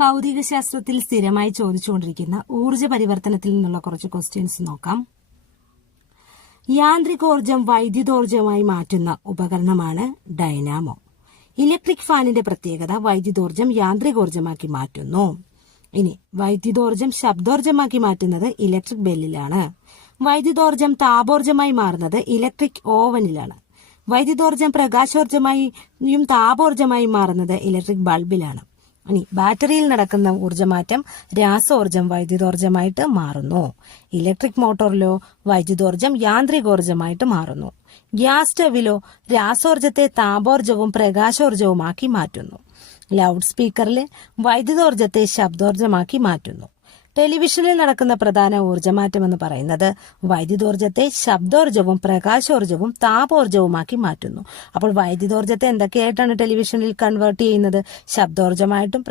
ഭൗതികശാസ്ത്രത്തിൽ സ്ഥിരമായി ചോദിച്ചുകൊണ്ടിരിക്കുന്ന ഊർജ പരിവർത്തനത്തിൽ നിന്നുള്ള കുറച്ച് ക്വസ്റ്റ്യൻസ് നോക്കാം. യാന്ത്രികോർജം വൈദ്യുതോർജമായി മാറ്റുന്ന ഉപകരണമാണ് ഡൈനാമോ. ഇലക്ട്രിക് ഫാനിന്റെ പ്രത്യേകത വൈദ്യുതോർജം യാന്ത്രികോർജമാക്കി മാറ്റുന്നു. ഇനി വൈദ്യുതോർജം ശബ്ദോർജമാക്കി മാറ്റുന്നത് ഇലക്ട്രിക് ബെല്ലിലാണ്. വൈദ്യുതോർജം താപോർജമായി മാറുന്നത് ഇലക്ട്രിക് ഓവനിലാണ്. വൈദ്യുതോർജം പ്രകാശോർജമായും താപോർജമായും മാറുന്നത് ഇലക്ട്രിക് ബൾബിലാണ്. ഇനി ബാറ്ററിയിൽ നടക്കുന്ന ഊർജ്ജമാറ്റം രാസോർജം വൈദ്യുതോർജമായിട്ട് മാറുന്നു. ഇലക്ട്രിക് മോട്ടോറിലോ വൈദ്യുതോർജം യാന്ത്രികോർജമായിട്ട് മാറുന്നു. ഗ്യാസ് സ്റ്റവിലോ രാസോർജത്തെ താപോർജവും പ്രകാശോർജവുമാക്കി മാറ്റുന്നു. ലൗഡ് സ്പീക്കറിൽ വൈദ്യുതോർജത്തെ ശബ്ദോർജമാക്കി മാറ്റുന്നു. ടെലിവിഷനിൽ നടക്കുന്ന പ്രധാന ഊർജ്ജമാറ്റം എന്ന് പറയുന്നത് വൈദ്യുതോർജത്തെ ശബ്ദോർജവും പ്രകാശോർജവും താപോർജവുമാക്കി മാറ്റുന്നു. അപ്പോൾ വൈദ്യുതോർജത്തെ എന്തൊക്കെയായിട്ടാണ് ടെലിവിഷനിൽ കൺവേർട്ട് ചെയ്യുന്നത്? ശബ്ദോർജമായിട്ടും